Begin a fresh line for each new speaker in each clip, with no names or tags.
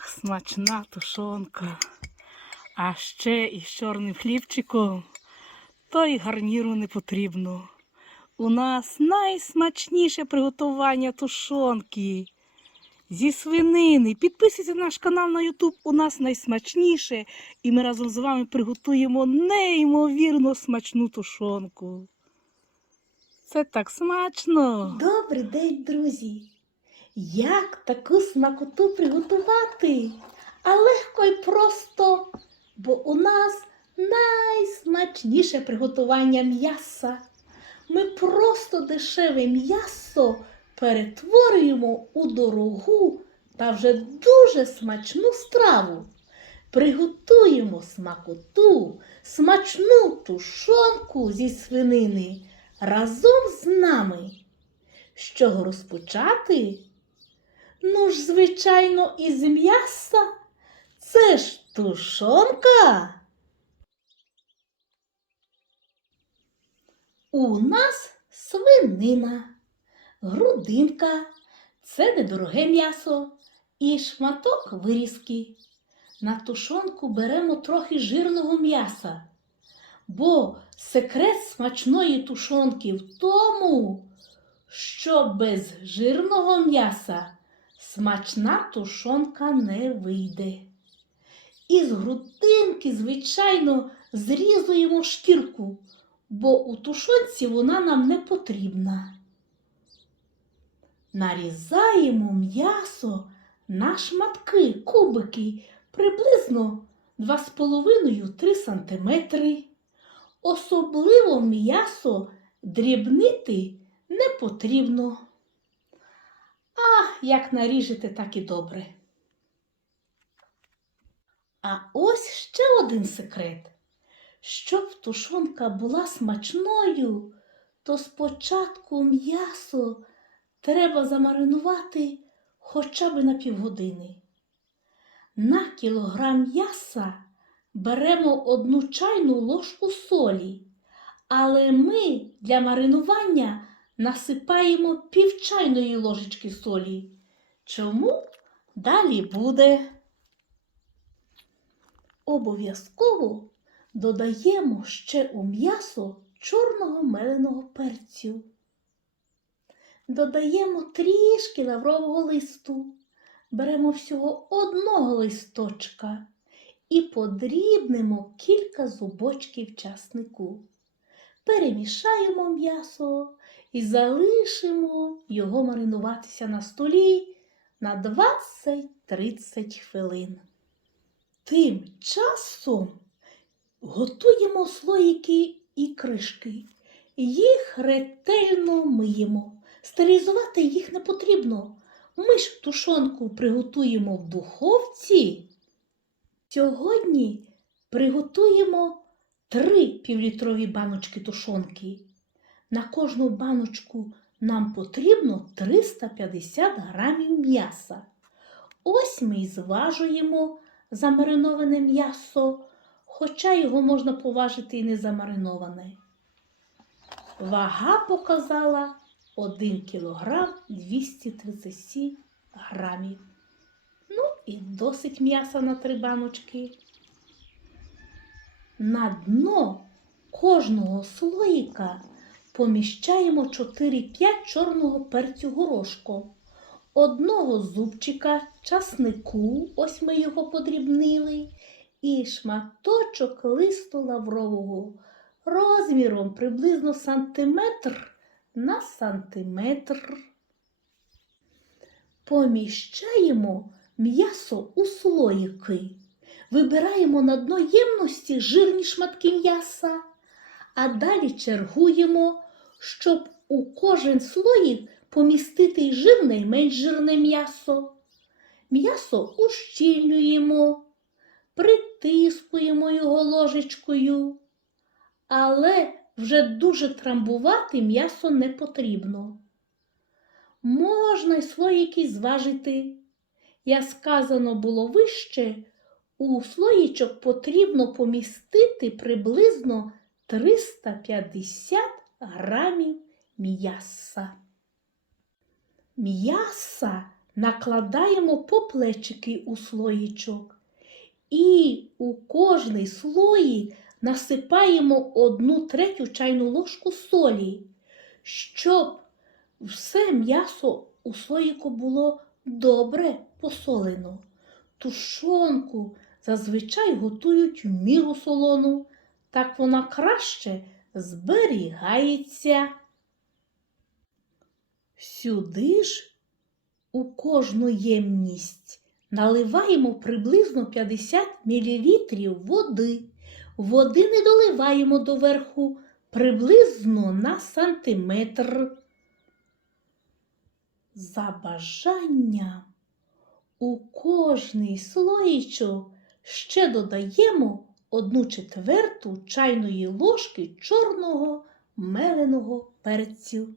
Ах, смачна тушонка. А ще із чорним хлібчиком, то й гарніру не потрібно. У нас найсмачніше приготування тушонки зі свинини. Підписуйтесь на наш канал на YouTube, у нас найсмачніше. І ми разом з вами приготуємо неймовірно смачну тушонку. Це так смачно.
Добрий день, друзі! Як таку смакоту приготувати? А легко і просто, бо у нас найсмачніше приготування м'яса. Ми просто дешеве м'ясо перетворюємо у дорогу та вже дуже смачну страву. Приготуємо смакоту, смачну тушонку зі свинини разом з нами. З чого розпочати? Ну ж, звичайно, із м'яса. Це ж тушонка. У нас свинина, грудинка це недороге м'ясо і шматок вирізки. На тушонку беремо трохи жирного м'яса, бо секрет смачної тушонки в тому, що без жирного м'яса смачна тушонка не вийде. Із грудинки, звичайно, зрізуємо шкірку, бо у тушонці вона нам не потрібна. Нарізаємо м'ясо на шматки, кубики, приблизно 2,5-3 см. Особливо м'ясо дрібнити не потрібно. А як наріжете, так і добре. А ось ще один секрет. Щоб тушонка була смачною, то спочатку м'ясо треба замаринувати хоча б на півгодини. На кілограм м'яса беремо одну чайну ложку солі, але ми для маринування насипаємо пів чайної ложечки солі. Чому далі буде? Обов'язково додаємо ще у м'ясо чорного меленого перцю. Додаємо трішки лаврового листу. Беремо всього одного листочка і подрібнемо кілька зубочків часнику. Перемішаємо м'ясо і залишимо його маринуватися на столі на 20-30 хвилин. Тим часом готуємо слоїки і кришки. Їх ретельно миємо. Стерилізувати їх не потрібно. Ми ж тушонку приготуємо в духовці. Сьогодні приготуємо три півлітрові баночки тушонки. На кожну баночку нам потрібно 350 грамів м'яса. Ось ми і зважуємо замариноване м'ясо, хоча його можна поважити і не замариноване. Вага показала 1 кілограм 237 грамів. Ну і досить м'яса на три баночки. На дно кожного слоїка поміщаємо 4-5 чорного перцю горошком, одного зубчика часнику, ось ми його подрібнили, і шматочок листу лаврового розміром приблизно сантиметр на сантиметр. Поміщаємо м'ясо у слоїки. Вибираємо на дно ємності жирні шматки м'яса, а далі чергуємо, щоб у кожен слоїк помістити й жирне й менш жирне м'ясо. М'ясо ущільнюємо, притискуємо його ложечкою, але вже дуже трамбувати м'ясо не потрібно. Можна й слоїки зважити. Як сказано було вище, у слоїчок потрібно помістити приблизно 350 грамів м'яса. М'яса накладаємо по плечики у слоїчок. І у кожний слої насипаємо одну третю чайну ложку солі, щоб все м'ясо у слоїку було добре посолено. Тушонку зазвичай готують в міру солону, так вона краще зберігається. Сюди ж у кожну ємність наливаємо приблизно 50 мл води. Води не доливаємо доверху приблизно на сантиметр. За бажанням у кожний слоїчок ще додаємо одну четверту чайної ложки чорного меленого перцю.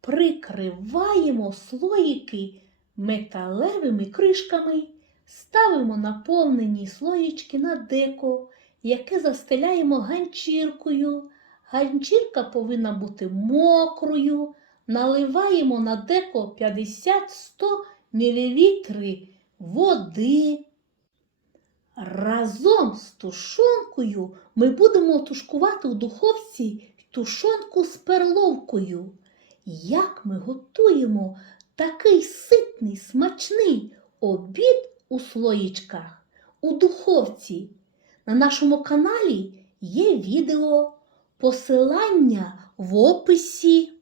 Прикриваємо слоїки металевими кришками, ставимо наповнені слоїчки на деко, яке застеляємо ганчіркою. Ганчірка повинна бути мокрою. Наливаємо на деко 50-100 мл води. Разом з тушонкою ми будемо тушкувати у духовці тушонку з перловкою. Як ми готуємо такий ситний, смачний обід у слоїчках у духовці? На нашому каналі є відео, посилання в описі.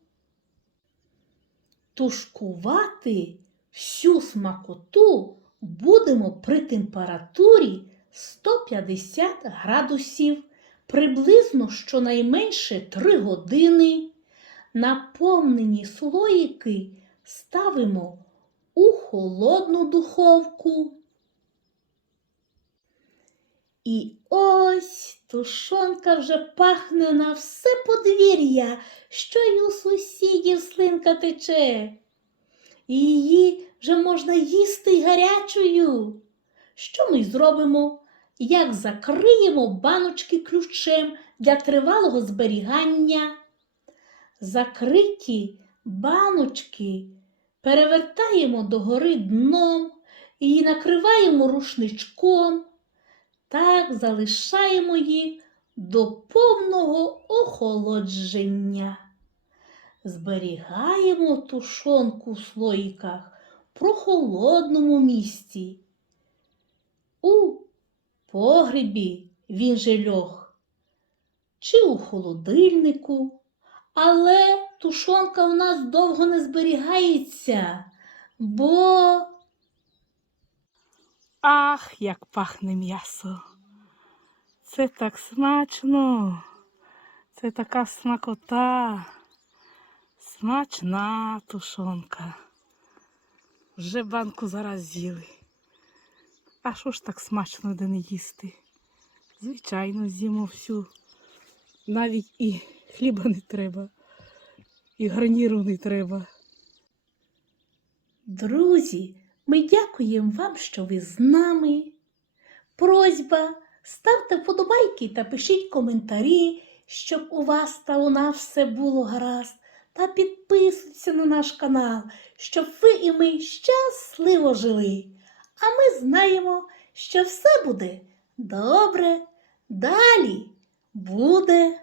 Тушкувати всю смакоту будемо при температурі 150 градусів, приблизно щонайменше 3 години. Наповнені слоїки ставимо у холодну духовку. І ось тушонка вже пахне на все подвір'я, що й у сусідів слинка тече. І її вже можна їсти гарячою. Що ми зробимо? Як закриємо баночки ключем для тривалого зберігання? Закриті баночки перевертаємо догори дном і накриваємо рушничком. Так залишаємо їх до повного охолодження. Зберігаємо тушонку в слоїках в прохолодному місці. У погребі він же льох, чи у холодильнику. Але тушонка у нас довго не зберігається, бо
Ах, як пахне м'ясо. Це так смачно. Це така смакота. Смачна тушонка. Вже банку зараз з'їли. А що ж так смачно де не їсти? Звичайно, з'їмо всю. Навіть і хліба не треба, і гарніру не треба.
Друзі, ми дякуємо вам, що ви з нами. Просьба, ставте вподобайки та пишіть коментарі, щоб у вас та у нас все було гаразд. Та підписуйтесь на наш канал, щоб ви і ми щасливо жили. А ми знаємо, що все буде добре. Далі буде